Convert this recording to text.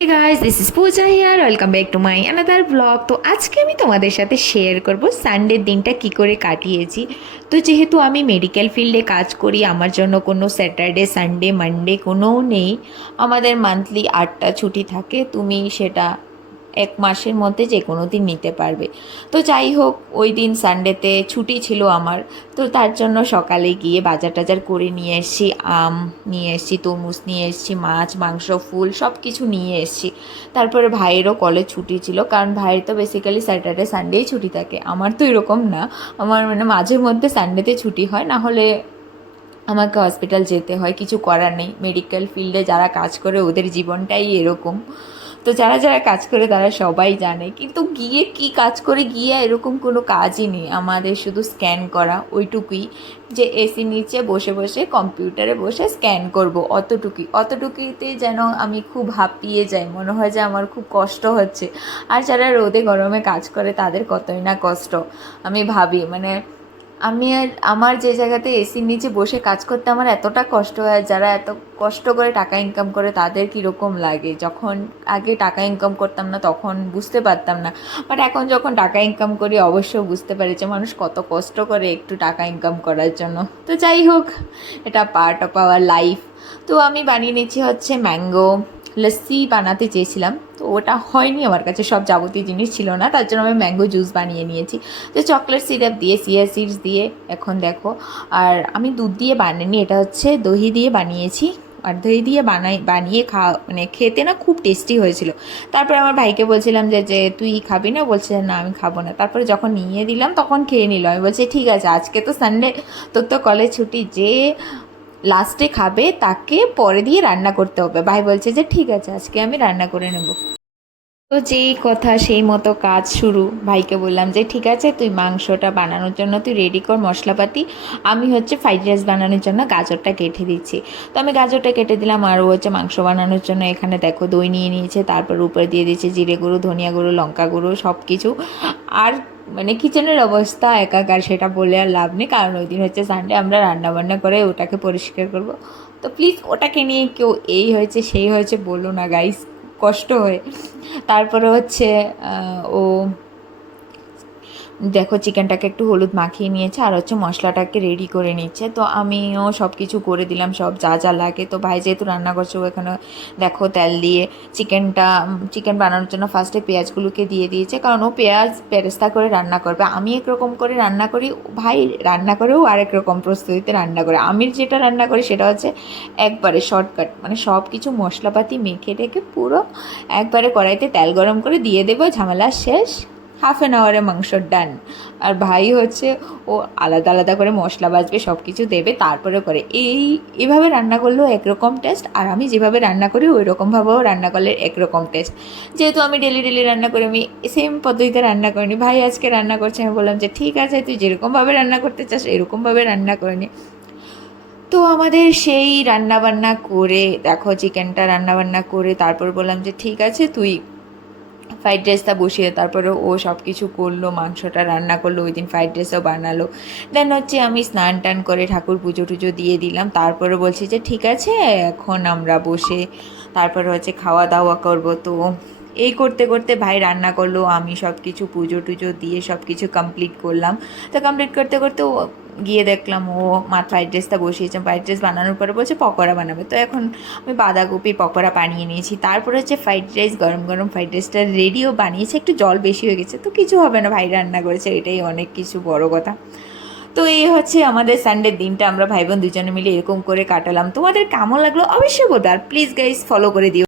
Guys, this is Pooja here. Welcome back to my another vlog. তো আজকে আমি তোমাদের সাথে শেয়ার করব সানডের দিনটা কি করে কাটিয়েছি তো যেহেতু আমি মেডিকেল ফিল্ডে কাজ করি আমার জন্য কোনো স্যাটারডে সানডে মানডে কোনো নেই আমাদের মান্থলি আটটা ছুটি থাকে তুমি সেটা এক মাসের মধ্যে যে কোনো দিন নিতে পারবে। তো যাই হোক, ওই দিন সানডেতে ছুটি ছিল আমার। তো তার জন্য সকালে গিয়ে বাজার টাজার করে নিয়ে এসেছি, আম নিয়ে এসেছি, তরমুজ নিয়ে এসেছি, মাছ, মাংস, ফুল সব কিছু নিয়ে এসেছি। তারপরে ভাইয়েরও কলেজ ছুটি ছিল, কারণ ভাইয়ের তো বেসিক্যালি স্যাটারডে সানডেই ছুটি থাকে। আমার তো এরকম না। আমার মানে মাঝে মধ্যে সানডেতে ছুটি হয়, না হলে আমাকে হসপিটাল যেতে হয়, কিছু করার নেই। মেডিকেল ফিল্ডে যারা কাজ করে, ওদের জীবনটাই এরকম। তো যারা যারা কাজ করে তারা সবাই জানে। কিন্তু গিয়ে কি কাজ করে গিয়ে এরকম কোনো কাজই নেই। আমাদের শুধু স্ক্যান করা ওইটুকুই। যে এসি নিচে বসে বসে কম্পিউটারে বসে স্ক্যান করব অতটুকুই। অতটুকুইতেই যেন আমি খুব হাঁপিয়ে যাই। মনে হয় যে আমার খুব কষ্ট হচ্ছে। আর যারা রোদে গরমে কাজ করে তাদের কতই না কষ্ট। আমি ভাবি মানে আমি আর আমার যে জায়গাতে এসির নিচে বসে কাজ করতে আমার এতটা কষ্ট হয়, যারা এত কষ্ট করে টাকা ইনকাম করে তাদের কীরকম লাগে? যখন আগে টাকা ইনকাম করতাম না, তখন বুঝতে পারতাম না। বাট এখন যখন টাকা ইনকাম করি অবশ্য বুঝতে পারি যে মানুষ কত কষ্ট করে একটু টাকা ইনকাম করার জন্য। তো যাই হোক, এটা পার্ট অফ আওয়ার লাইফ তো আমি বানিয়ে নিচ্ছি হচ্ছে ম্যাঙ্গো লস্যি বানাতে চেয়েছিলাম। তো ওটা হয়নি আমার কাছে, সব যাবতীয় জিনিস ছিল না। তার জন্য আমি ম্যাঙ্গো জুস বানিয়ে নিয়েছি। তো চকলেট সিরাপ দিয়ে সিয়া সিডস দিয়ে, এখন দেখো। আর আমি দুধ দিয়ে বানাইনি, এটা হচ্ছে দহি দিয়ে বানিয়েছি। আর দই দিয়ে বানাই, বানিয়ে খাওয়া মানে খেতে না খুব টেস্টি হয়েছিল। তারপরে আমার ভাইকে বলছিলাম যে যে তুই খাবি না? বলছে, না, আমি খাব না। তারপরে যখন নিয়ে দিলাম, তখন খেয়ে নিল। আমি বলছি, ঠিক আছে, আজকে তো সানডে তোর তো কলেজ ছুটি, যে লাস্টে খাবে, তাকে পরে দিয়ে রান্না করতে হবে। ভাই বলছে যে, ঠিক আছে, আজকে আমি রান্না করে নেব। তো যেই কথা, সেই মতো কাজ শুরু। ভাইকে বললাম যে, ঠিক আছে, তুই মাংসটা বানানোর জন্য, তুই রেডি কর মশলাপাতি। আমি হচ্ছে ফ্রাইড রাইস বানানোর জন্য গাজরটা কেটে দিচ্ছি। তো আমি গাজরটা কেটে দিলাম আর ও হচ্ছে মাংস বানানোর জন্য এখানে দেখো দই নিয়ে নিয়েছে, তারপর উপরে দিয়ে দিয়েছে জিরে গুঁড়ো, ধনিয়া গুঁড়ো, লঙ্কা গুঁড়ো সব কিছু আর মানে কিচেনের অবস্থা একাকার, সেটা বলে আর লাভ নেই, কারণ ওই দিন হচ্ছে সানডে আমরা রান্না বান্না করে ওটাকে পরিষ্কার করব। তো প্লিজ ওটাকে নিয়ে কেউ এই হয়েছে, সেই হয়েছে, বলো না গাইস কষ্ট হয়। তারপরে হচ্ছে ও দেখো চিকেনটাকে একটু হলুদ মাখিয়ে নিয়েছে আর হচ্ছে মশলাটাকে রেডি করে নিচ্ছে। তো আমিও সব কিছু করে দিলাম, সব যা যা লাগে। তো ভাই যেহেতু রান্না করছে এখানে দেখো তেল দিয়ে চিকেনটা চিকেন বানানোর জন্য ফার্স্টে পেঁয়াজগুলোকে দিয়ে দিয়েছে, কারণ ও পেঁয়াজ পেরেস্তা করে রান্না করবে। আমি একরকম করে রান্না করি, ভাই রান্না করেও আরেক রকম প্রস্তুতিতে রান্না করে। আমি যেটা রান্না করি সেটা হচ্ছে একবারে শর্টকাট মানে সব কিছু মশলাপাতি মেখে টেখে পুরো একবারে কড়াইতে তেল গরম করে দিয়ে দেবো, ঝামেলা শেষ। হাফ অ্যান আওয়ারে মাংসর ডান আর ভাই হচ্ছে ও আলাদা আলাদা করে মশলা বাজবে সব কিছু দেবে তারপরে করে। এই, এভাবে রান্না করলেও একরকম টেস্ট আর আমি যেভাবে রান্না করি ওই রকমভাবেও রান্না করলে একরকম টেস্ট যেহেতু আমি ডেলি ডেলি রান্না করি, আমি সেম পদ্ধতিতে রান্না করিনি। ভাই আজকে রান্না করছে, আমি বললাম যে, ঠিক আছে, তুই যেরকমভাবে রান্না করতে চাস, এরকমভাবে রান্না করে নি। তো আমাদের সেই রান্নাবান্না করে, দেখো চিকেনটা রান্না বান্না করে, তারপর বললাম যে, ঠিক আছে, তুই ফ্রাইড রাইসটা বসিয়ে তারপরে ও সব কিছু করল, মাংসটা রান্না করল ওই দিন ফ্রাইড রাইসও বানালো। দেন হচ্ছে আমি স্নান টান করে ঠাকুর পুজো টুজো দিয়ে দিলাম। তারপরে বলছি যে, ঠিক আছে, এখন আমরা বসে তারপরে হচ্ছে খাওয়া দাওয়া করব তো। এই করতে করতে ভাই রান্না করল, আমি সব কিছু পুজো টুজো দিয়ে সব কিছু কমপ্লিট করলাম। তো কমপ্লিট করতে করতে ও গিয়ে দেখলাম ও মা ফ্রাইড রাইসটা বসিয়েছে। ফ্রাইড রাইস বানানোর পরে বলছে পকোড়া বানাবে। তো এখন আমি বাঁধাকপির পকোড়া বানিয়ে নিয়েছি। তারপরে হচ্ছে ফ্রাইড রাইস গরম গরম ফ্রাইড রাইসটা রেডিও বানিয়েছে। একটু জল বেশি হয়ে গেছে। তো কিছু হবে না, ভাই রান্না করেছে। এটাই অনেক কিছু বড় কথা। তো এই হচ্ছে আমাদের সানডের দিনটা। আমরা ভাই বোন দুজনে মিলে এরকম করে কাটালাম। তোমাদের কেমন লাগল অবশ্যই বোধ আর প্লিজ গাইজ ফলো করে দিও।